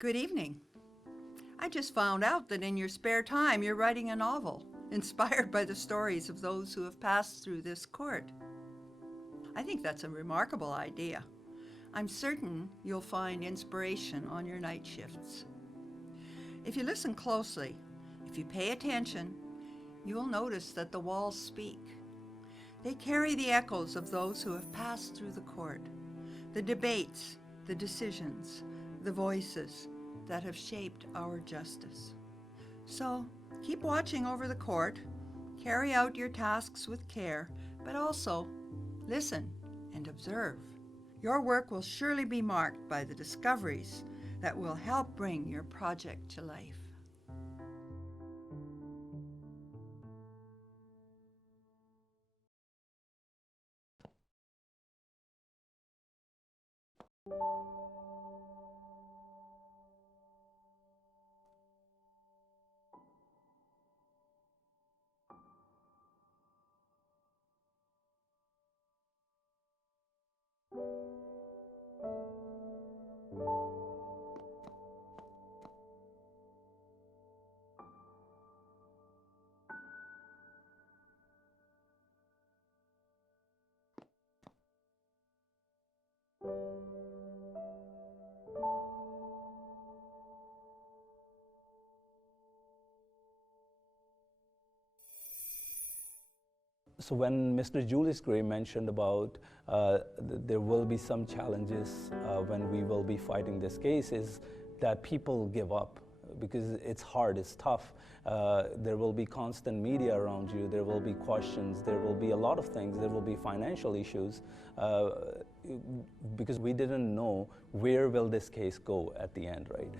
Good evening. I just found out that in your spare time you're writing a novel, inspired by the stories of those who have passed through this court. I think that's a remarkable idea. I'm certain you'll find inspiration on your night shifts. If you listen closely, if you pay attention, you will notice that the walls speak. They carry the echoes of those who have passed through the court, the debates, the decisions, the voices that have shaped our justice. So keep watching over the court, carry out your tasks with care, but also listen and observe. Your work will surely be marked by the discoveries that will help bring your project to life. So when Mr. Julius Gray mentioned about there will be some challenges when we will be fighting this case, is that people give up because it's hard, it's tough. There will be constant media around you, there will be questions, there will be a lot of things, there will be financial issues because we didn't know where will this case go at the end, right?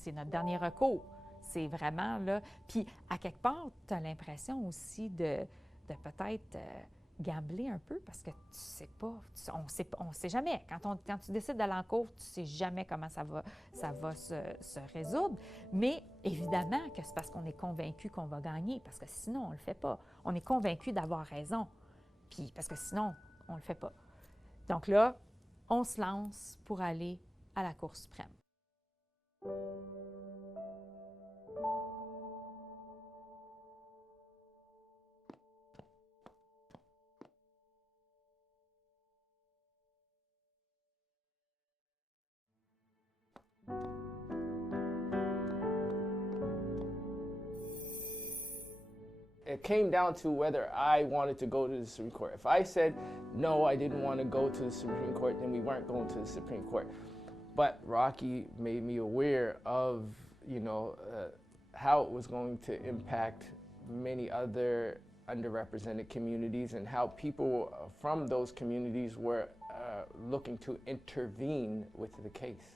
C'est notre dernier recours. C'est vraiment là. Puis, à quelque part, tu as l'impression aussi de peut-être gambler un peu parce que tu sais pas, on sait jamais. Quand tu décides d'aller en cours, tu sais jamais comment ça va se résoudre. Mais évidemment que c'est parce qu'on est convaincu qu'on va gagner, parce que sinon, on le fait pas. On est convaincu d'avoir raison. Puis, parce que sinon, on le fait pas. Donc là, on se lance pour aller à la Cour suprême. It came down to whether I wanted to go to the Supreme Court. If I said, no, I didn't want to go to the Supreme Court, then we weren't going to the Supreme Court. But Rocky made me aware of, how it was going to impact many other underrepresented communities and how people from those communities were looking to intervene with the case.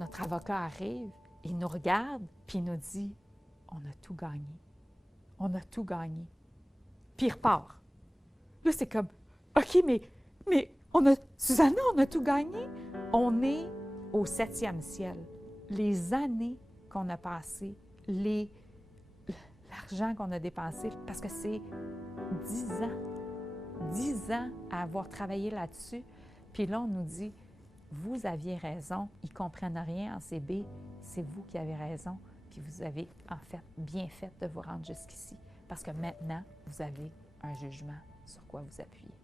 Notre avocat arrive, il nous regarde, puis il nous dit « On a tout gagné. On a tout gagné. » Puis il repart. Là, c'est comme « OK, mais Susanna, on a tout gagné. » On est au 7e ciel. Les années qu'on a passées, l'argent qu'on a dépensé, parce que c'est 10 ans à avoir travaillé là-dessus. Puis là, on nous dit « Vous aviez raison, ils ne comprennent rien en CB, c'est vous qui avez raison, puis vous avez en fait bien fait de vous rendre jusqu'ici, parce que maintenant, vous avez un jugement sur quoi vous appuyer. »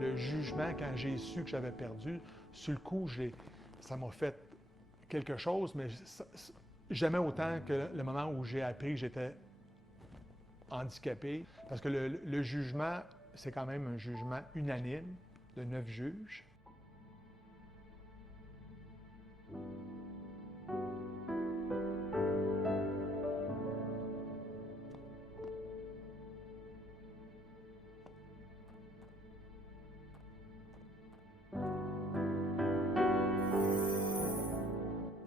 Le jugement, quand j'ai su que j'avais perdu, sur le coup, ça m'a fait quelque chose, mais jamais autant que le moment où j'ai appris que j'étais handicapé. Parce que le jugement, c'est quand même un jugement unanime de 9 juges.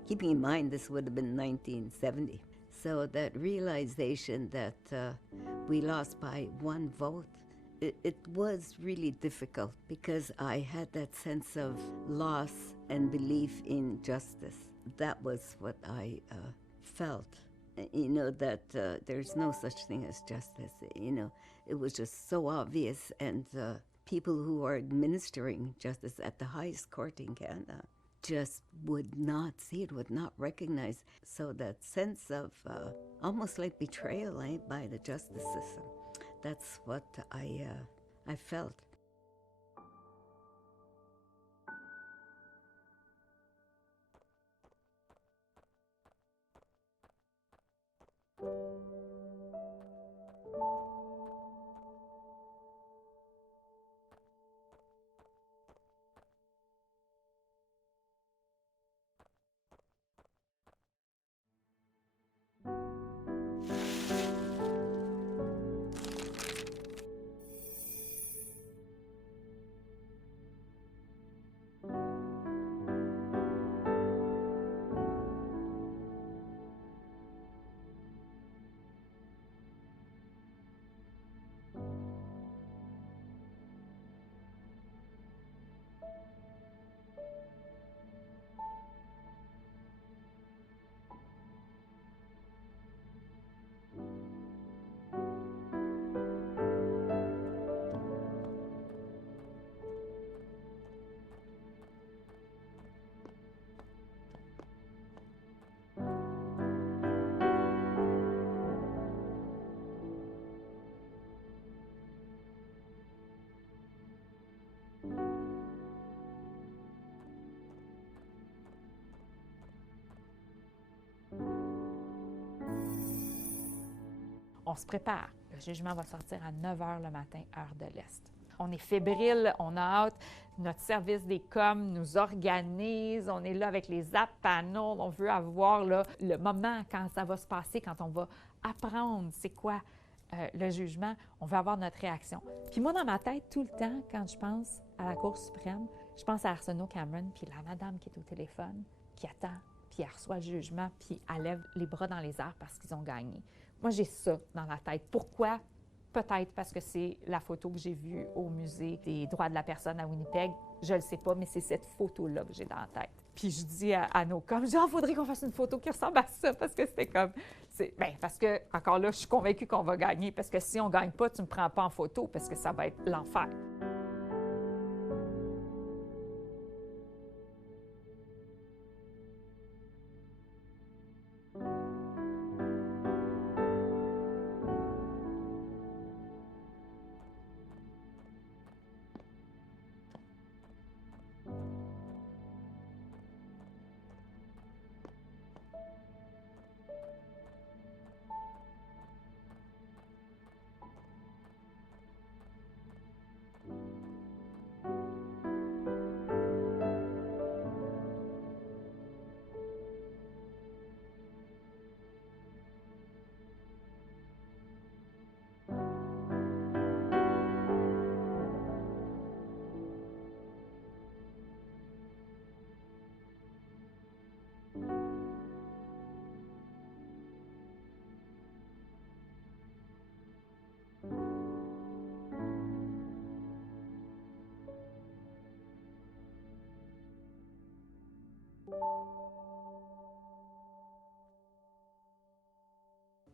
Keeping in mind this would have been 1970. So that realization that we lost by 1 vote it was really difficult because I had that sense of loss and belief in justice. That was what I felt. You know, that there's no such thing as justice. You know, it was just so obvious, and people who are administering justice at the highest court in Canada just would not see it, would not recognize. So that sense of almost like betrayal by the justice system, that's what I felt. On se prépare. Le jugement va sortir à 9 h le matin, heure de l'Est. On est fébrile, on a hâte. Notre service des coms nous organise. On est là avec les apps panneaux. On veut avoir là, le moment quand ça va se passer, quand on va apprendre c'est quoi le jugement. On veut avoir notre réaction. Puis moi, dans ma tête, tout le temps, quand je pense à la Cour suprême, je pense à Arsenault Cameron, puis la madame qui est au téléphone, qui attend, puis elle reçoit le jugement, puis elle lève les bras dans les airs parce qu'ils ont gagné. Moi, j'ai ça dans la tête. Pourquoi? Peut-être parce que c'est la photo que j'ai vue au Musée des droits de la personne à Winnipeg. Je le sais pas, mais c'est cette photo-là que j'ai dans la tête. Puis je dis à nos coms, je dis, faudrait qu'on fasse une photo qui ressemble à ça, parce que c'était comme... Bien, parce que, encore là, je suis convaincue qu'on va gagner, parce que si on gagne pas, tu me prends pas en photo, parce que ça va être l'enfer.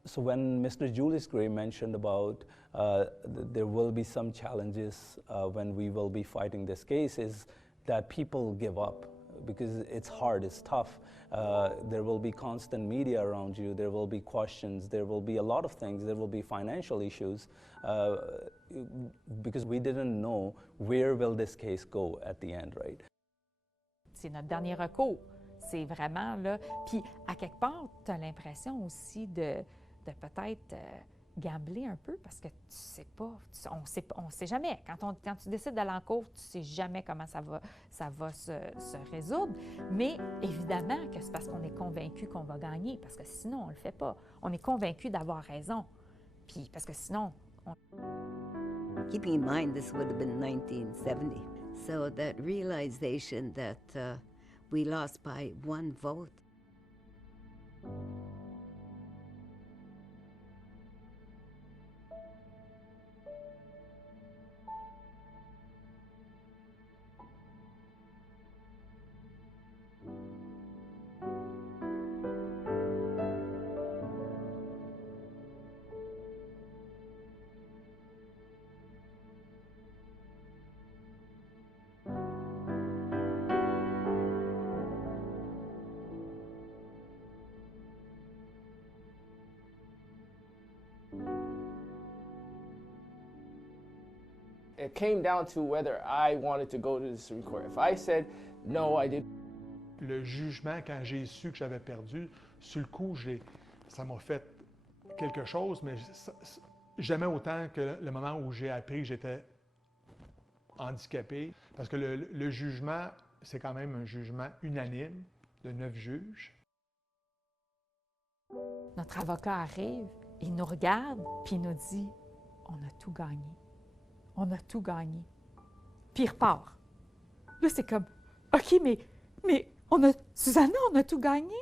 So when Mr. Julius Gray mentioned about there will be some challenges when we will be fighting this case, is that people give up because it's hard, it's tough. There will be constant media around you, there will be questions, there will be a lot of things, there will be financial issues because we didn't know where will this case go at the end, right? C'est notre dernier recours. C'est vraiment là. Puis, à quelque part, tu as l'impression aussi de peut-être gambler un peu parce que tu sais pas, on sait jamais. Quand tu décides d'aller en cours, tu sais jamais comment ça va se résoudre. Mais évidemment que c'est parce qu'on est convaincu qu'on va gagner, parce que sinon, on le fait pas. On est convaincu d'avoir raison. Puis, parce que sinon... Keeping in mind this would have been 1970. So that realization that we lost by one vote. It came down to whether I wanted to go to the Supreme Court. If I said, no, I didn't. Le jugement, quand j'ai su que j'avais perdu, sur le coup, ça m'a fait quelque chose, mais jamais autant que le moment où j'ai appris que j'étais handicapé. Parce que le jugement, c'est quand même un jugement unanime de 9 juges. Notre avocat arrive, il nous regarde, puis il nous dit « On a tout gagné. On a tout gagné. » Puis il repart. Là, c'est comme « OK, mais Susanna, on a tout gagné? »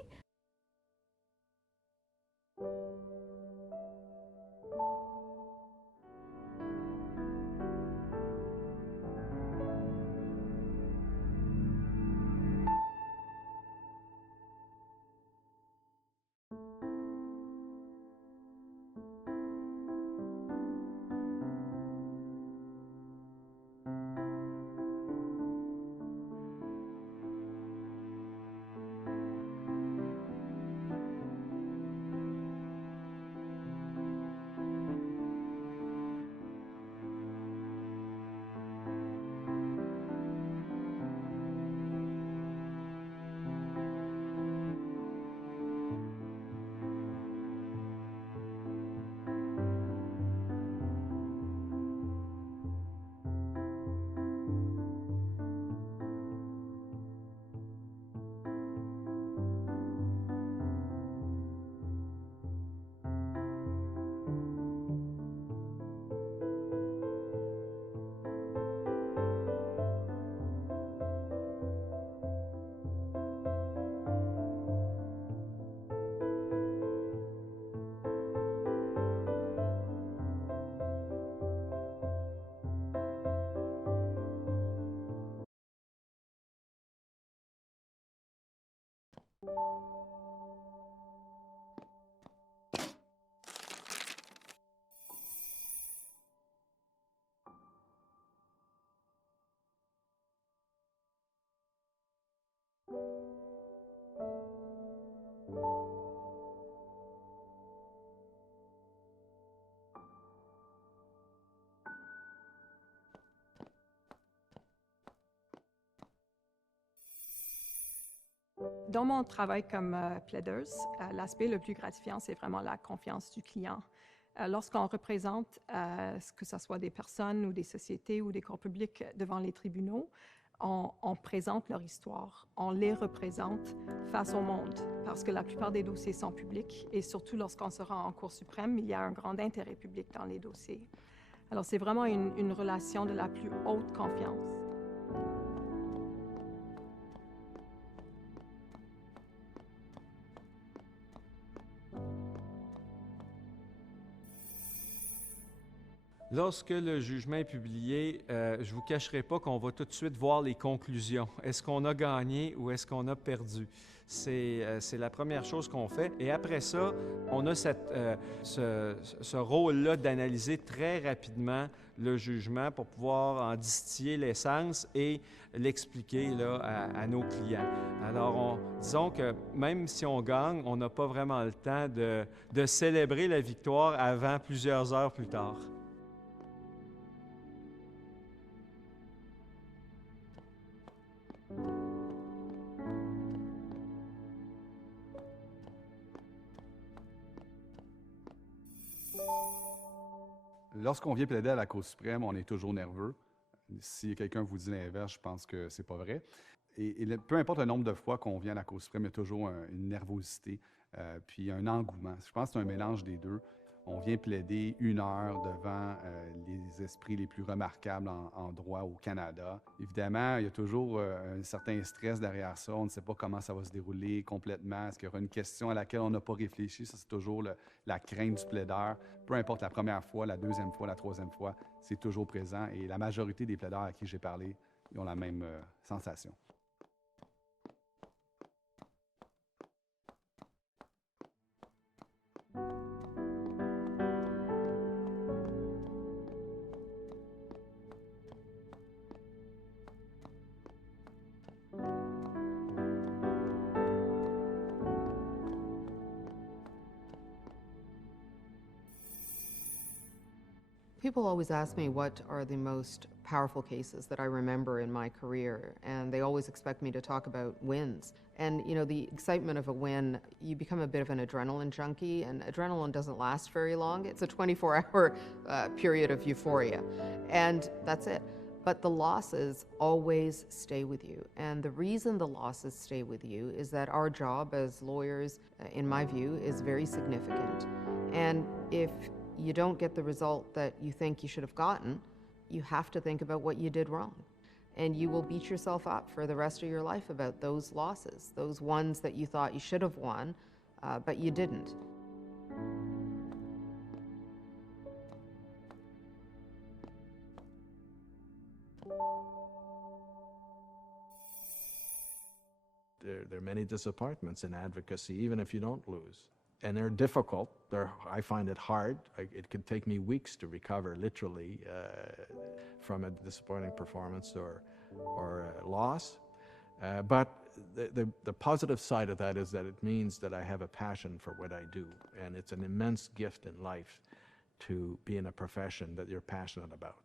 Dans mon travail comme plaideuse, l'aspect le plus gratifiant, c'est vraiment la confiance du client. Lorsqu'on représente, que ce soit des personnes ou des sociétés ou des corps publics devant les tribunaux, on présente leur histoire, on les représente face au monde, parce que la plupart des dossiers sont publics et surtout lorsqu'on se rend en Cour suprême, il y a un grand intérêt public dans les dossiers. Alors c'est vraiment une relation de la plus haute confiance. Lorsque le jugement est publié, je ne vous cacherai pas qu'on va tout de suite voir les conclusions. Est-ce qu'on a gagné ou est-ce qu'on a perdu? C'est la première chose qu'on fait. Et après ça, on a ce rôle-là d'analyser très rapidement le jugement pour pouvoir en distiller l'essence et l'expliquer là, à nos clients. Alors, disons que même si on gagne, on n'a pas vraiment le temps de célébrer la victoire avant plusieurs heures plus tard. Lorsqu'on vient plaider à la Cour suprême, on est toujours nerveux. Si quelqu'un vous dit l'inverse, je pense que c'est pas vrai. Et peu importe le nombre de fois qu'on vient à la Cour suprême, il y a toujours une nervosité puis un engouement. Je pense que c'est un mélange des deux. On vient plaider 1 heure devant les esprits les plus remarquables en droit au Canada. Évidemment, il y a toujours un certain stress derrière ça. On ne sait pas comment ça va se dérouler complètement. Est-ce qu'il y aura une question à laquelle on n'a pas réfléchi? Ça, c'est toujours la crainte du plaideur. Peu importe la première fois, la deuxième fois, la troisième fois, c'est toujours présent. Et la majorité des plaideurs à qui j'ai parlé, ils ont la même sensation. People always ask me what are the most powerful cases that I remember in my career, and they always expect me to talk about wins. And you know, the excitement of a win, you become a bit of an adrenaline junkie, and adrenaline doesn't last very long. It's a 24-hour period of euphoria, and that's it. But the losses always stay with you. And the reason the losses stay with you is that our job as lawyers, in my view, is very significant. And if you don't get the result that you think you should have gotten, you have to think about what you did wrong. And you will beat yourself up for the rest of your life about those losses, those ones that you thought you should have won, but you didn't. There are many disappointments in advocacy, even if you don't lose. And they're difficult. I find it hard. It could take me weeks to recover, literally, from a disappointing performance or a loss. But the positive side of that is that it means that I have a passion for what I do. And it's an immense gift in life to be in a profession that you're passionate about.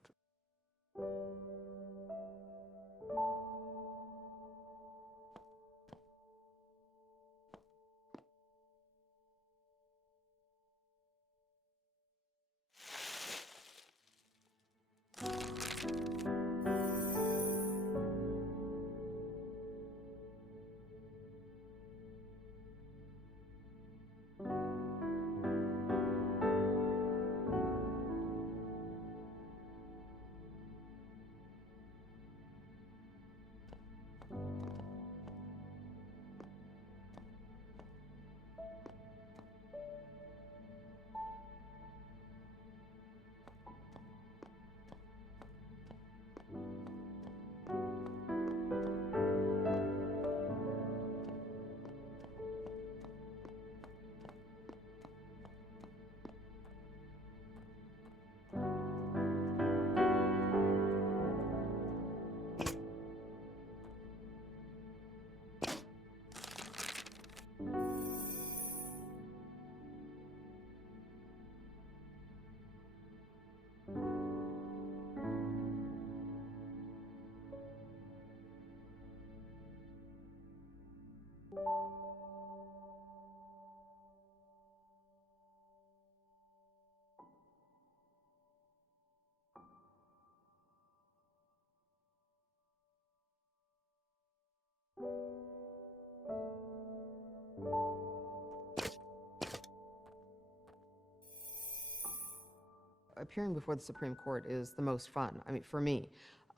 Appearing before the Supreme Court is the most fun. I mean, for me,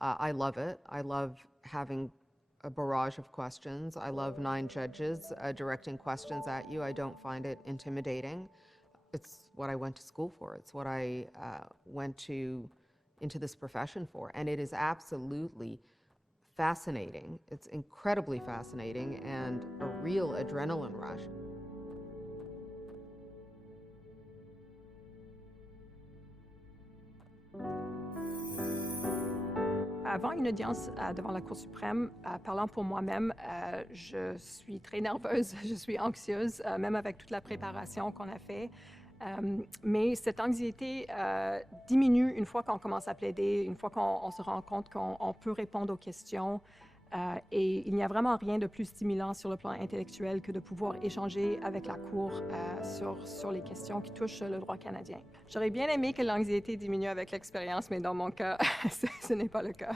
I love it. I love having a barrage of questions. I love 9 judges directing questions at you. I don't find it intimidating. It's what I went to school for. It's what I went into this profession for. And it is absolutely fascinating. It's incredibly fascinating and a real adrenaline rush. Avant une audience devant la Cour suprême, parlant pour moi-même, je suis très nerveuse, je suis anxieuse, même avec toute la préparation qu'on a fait. Mais cette anxiété diminue une fois qu'on commence à plaider, une fois qu'on se rend compte qu'on peut répondre aux questions. Et il n'y a vraiment rien de plus stimulant sur le plan intellectuel que de pouvoir échanger avec la Cour sur les questions qui touchent le droit canadien. J'aurais bien aimé que l'anxiété diminue avec l'expérience, mais dans mon cas, ce n'est pas le cas.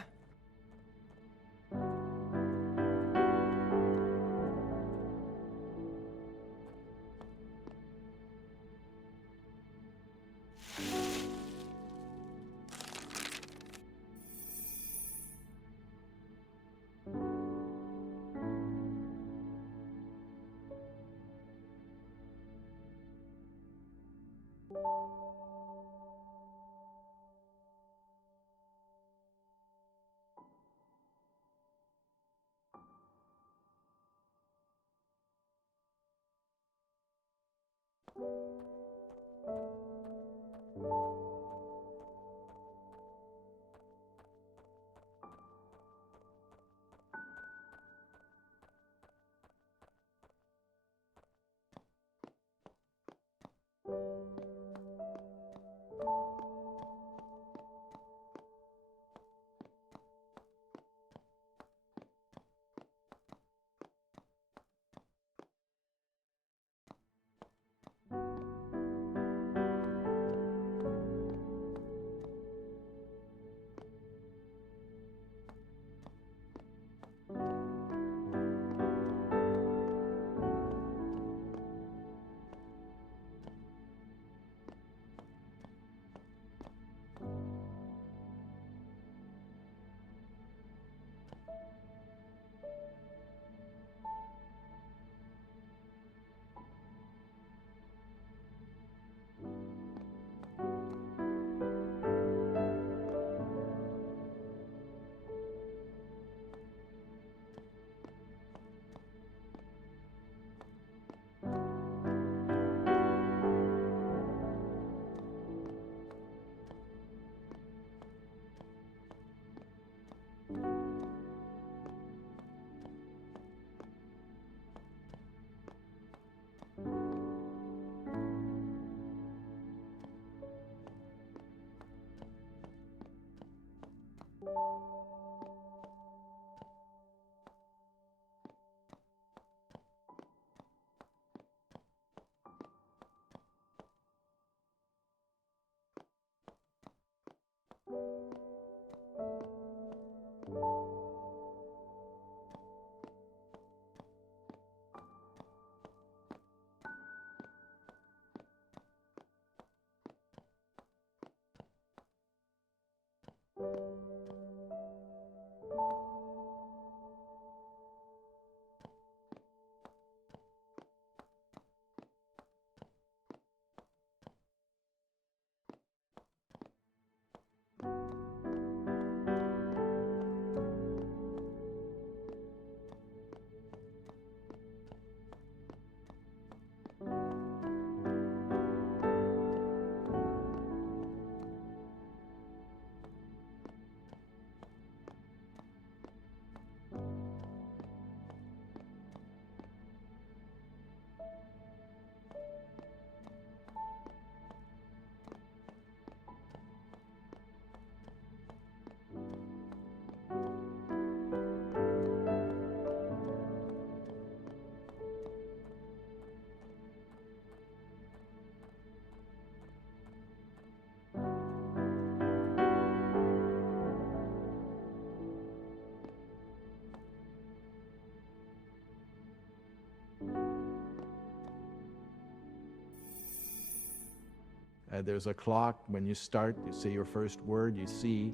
There's a clock. When you start, you say your first word, you see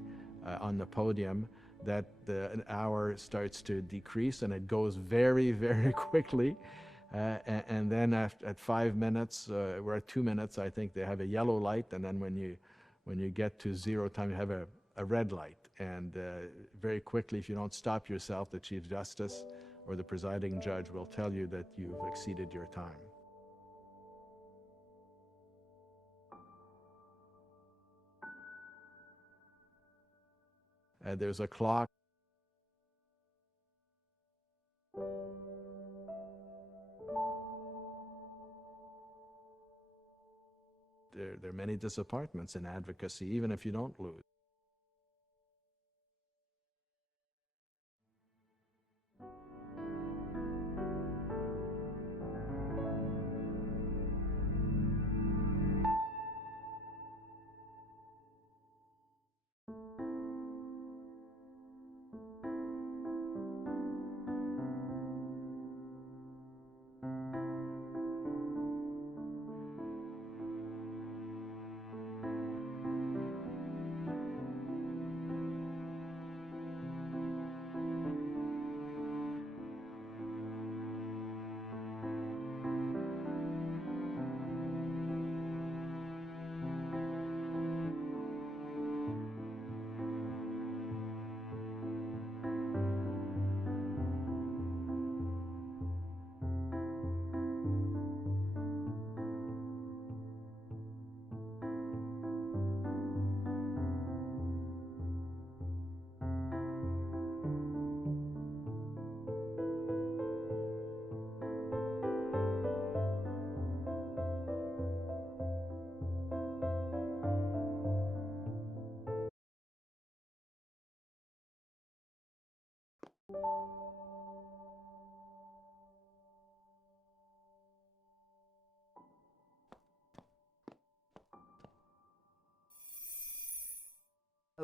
on the podium that an hour starts to decrease, and it goes very, very quickly. And then at 5 minutes, we're at 2 minutes, I think they have a yellow light, and then when you get to 0 time, you have a red light. And very quickly, if you don't stop yourself, the Chief Justice or the presiding judge will tell you that you've exceeded your time. There's a clock. There are many disappointments in advocacy, even if you don't lose.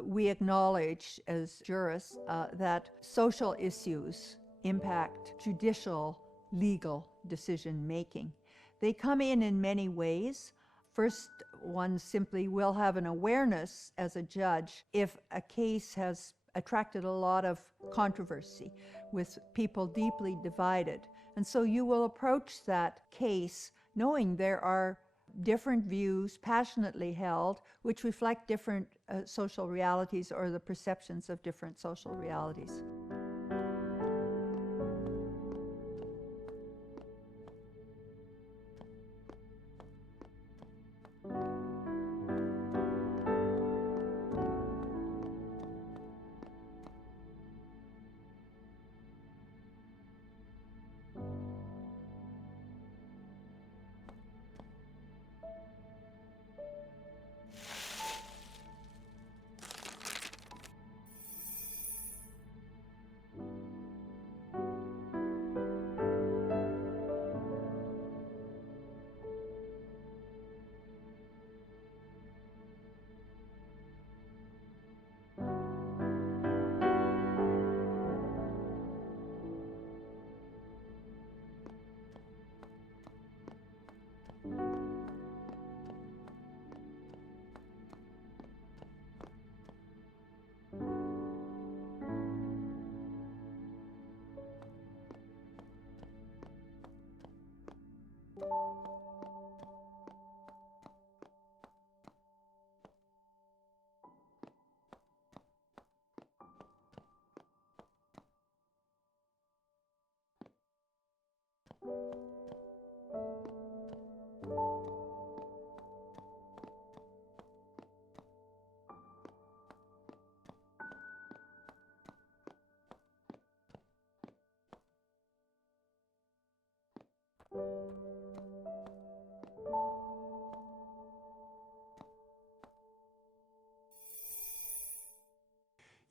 We acknowledge as jurists that social issues impact judicial, legal decision-making. They come in many ways. First, one simply will have an awareness as a judge if a case has attracted a lot of controversy with people deeply divided. And so you will approach that case knowing there are different views passionately held which reflect different social realities or the perceptions of different social realities.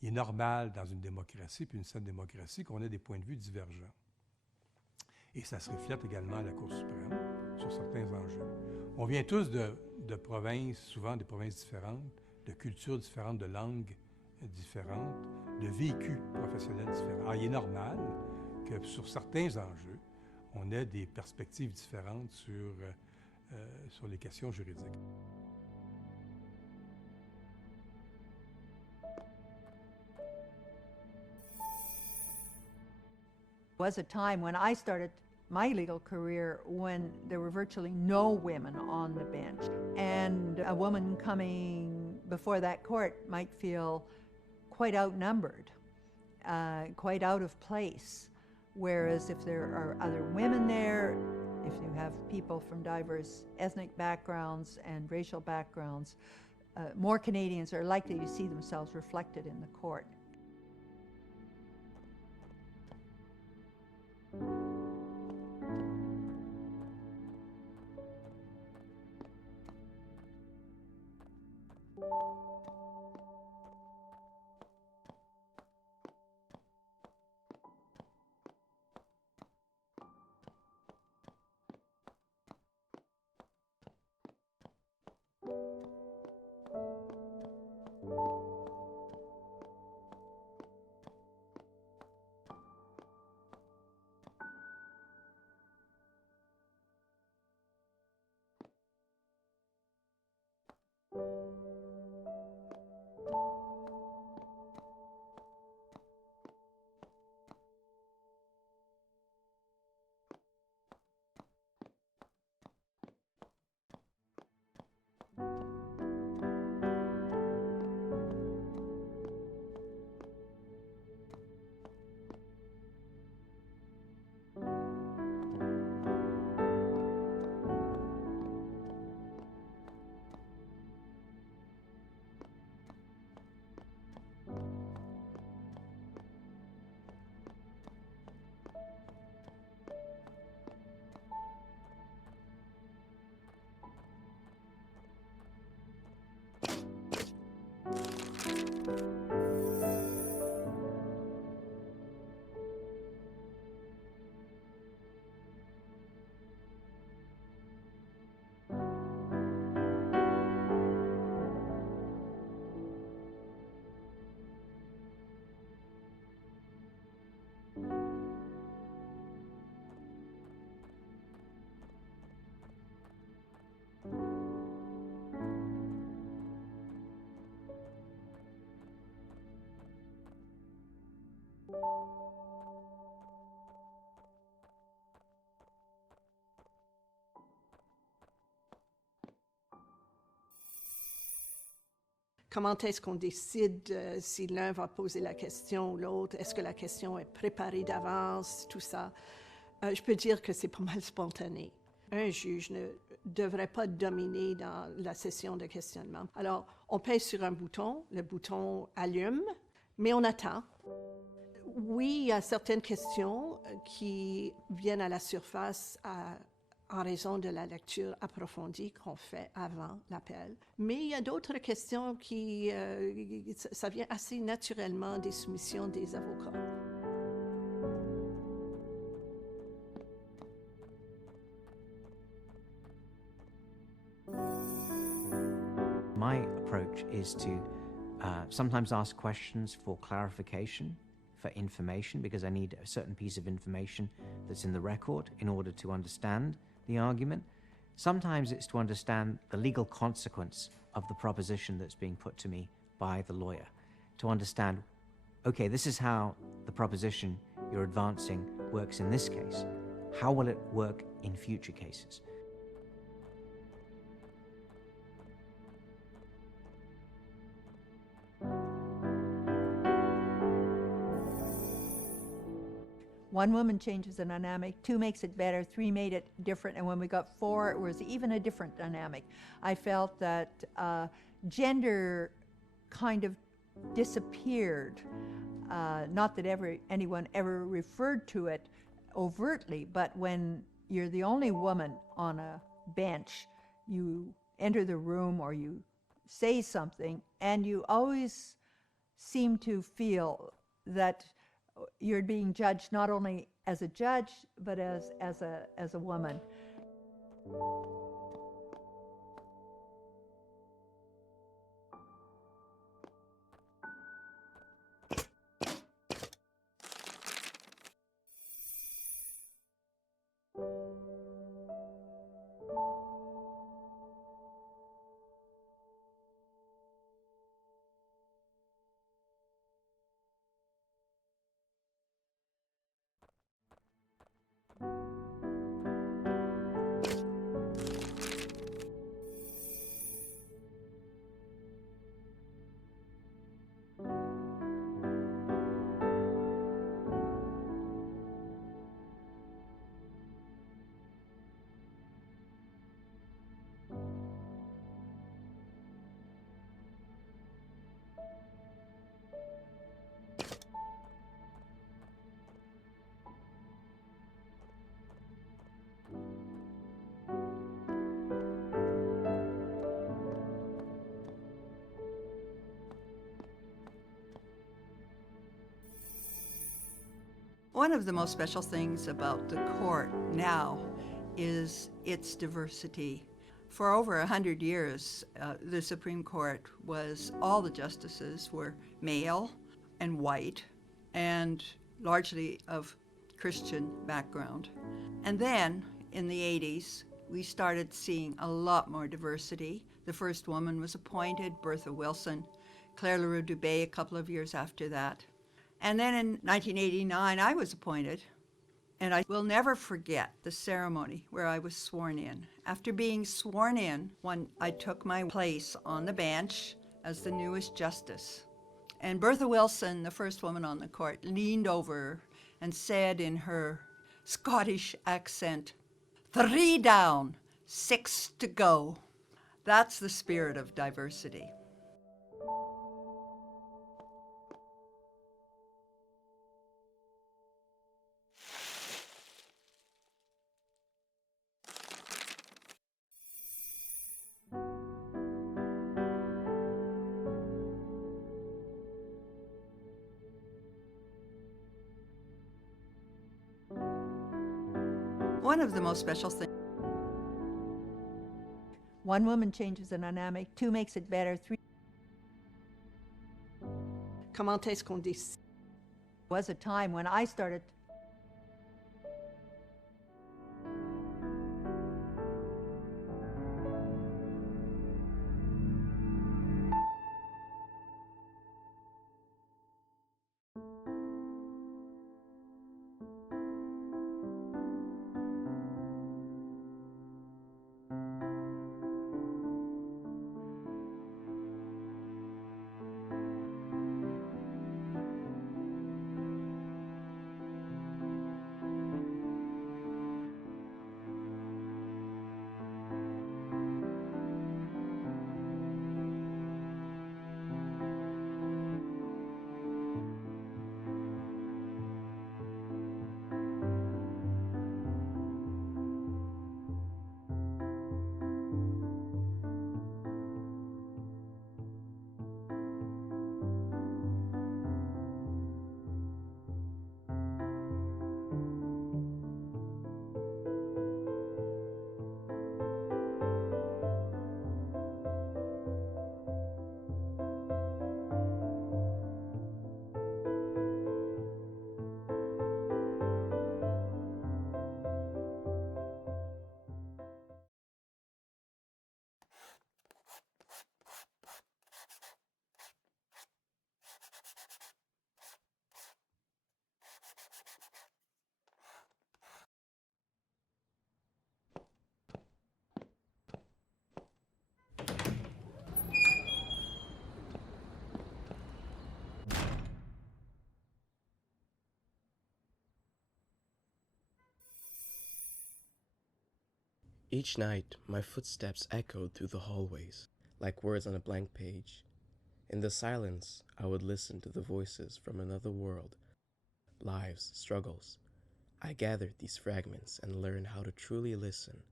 Il est normal dans une démocratie, puis une saine démocratie, qu'on ait des points de vue divergents. Et ça se reflète également à la Cour suprême sur certains enjeux. On vient tous de provinces, souvent des provinces différentes, de cultures différentes, de langues différentes, de vécus professionnels différents. Alors, il est normal que sur certains enjeux, on ait des perspectives différentes sur les questions juridiques. was a time when I started my legal career when there were virtually no women on the bench. And a woman coming before that court might feel quite outnumbered, quite out of place. Whereas if there are other women there, if you have people from diverse ethnic backgrounds and racial backgrounds, more Canadians are likely to see themselves reflected in the court. Comment est-ce qu'on décide si l'un va poser la question ou l'autre? Est-ce que la question est préparée d'avance? Tout ça. Je peux dire que c'est pas mal spontané. Un juge ne devrait pas dominer dans la session de questionnement. Alors, on pèse sur un bouton, le bouton allume, mais on attend. Oui, il y a certaines questions qui viennent à la surface en raison de la lecture approfondie qu'on fait avant l'appel. Mais il y a d'autres questions qui, ça vient assez naturellement des soumissions des avocats. My approach is to sometimes ask questions for clarification, for information, because I need a certain piece of information that's in the record in order to understand the argument. Sometimes it's to understand the legal consequence of the proposition that's being put to me by the lawyer, to understand, okay, this is how the proposition you're advancing works in this case. How will it work in future cases? One woman changes the dynamic, 2 makes it better, 3 made it different, and when we got 4, it was even a different dynamic. I felt that gender kind of disappeared. Not that anyone ever referred to it overtly, but when you're the only woman on a bench, you enter the room or you say something, and you always seem to feel that you're being judged not only as a judge, but as a woman. One of the most special things about the court now is its diversity. For over 100 years, the Supreme Court was, all the justices were male and white and largely of Christian background. And then in the 80s, we started seeing a lot more diversity. The first woman was appointed, Bertha Wilson, Claire LaRue-Dubé a couple of years after that. And then in 1989, I was appointed. And I will never forget the ceremony where I was sworn in. After being sworn in, when I took my place on the bench as the newest justice. And Bertha Wilson, the first woman on the court, leaned over and said in her Scottish accent, 3 down, 6 to go. That's the spirit of diversity. One of the most special things. One woman changes the dynamic, 2 makes it better, 3 Comment est-ce qu'on décide? was a time when I started. Each night, my footsteps echoed through the hallways, like words on a blank page. In the silence, I would listen to the voices from another world, lives, struggles. I gathered these fragments and learned how to truly listen.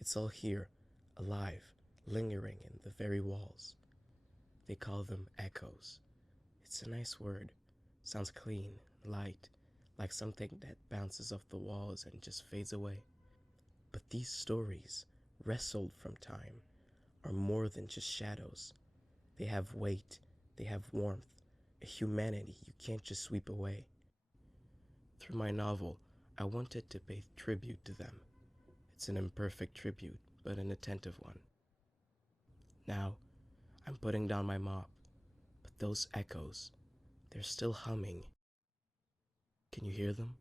It's all here, alive, lingering in the very walls. They call them echoes. It's a nice word. Sounds clean, light, like something that bounces off the walls and just fades away. But these stories, wrestled from time, are more than just shadows. They have weight, they have warmth, a humanity you can't just sweep away. Through my novel, I wanted to pay tribute to them. It's an imperfect tribute, but an attentive one. Now, I'm putting down my mop, but those echoes, they're still humming. Can you hear them?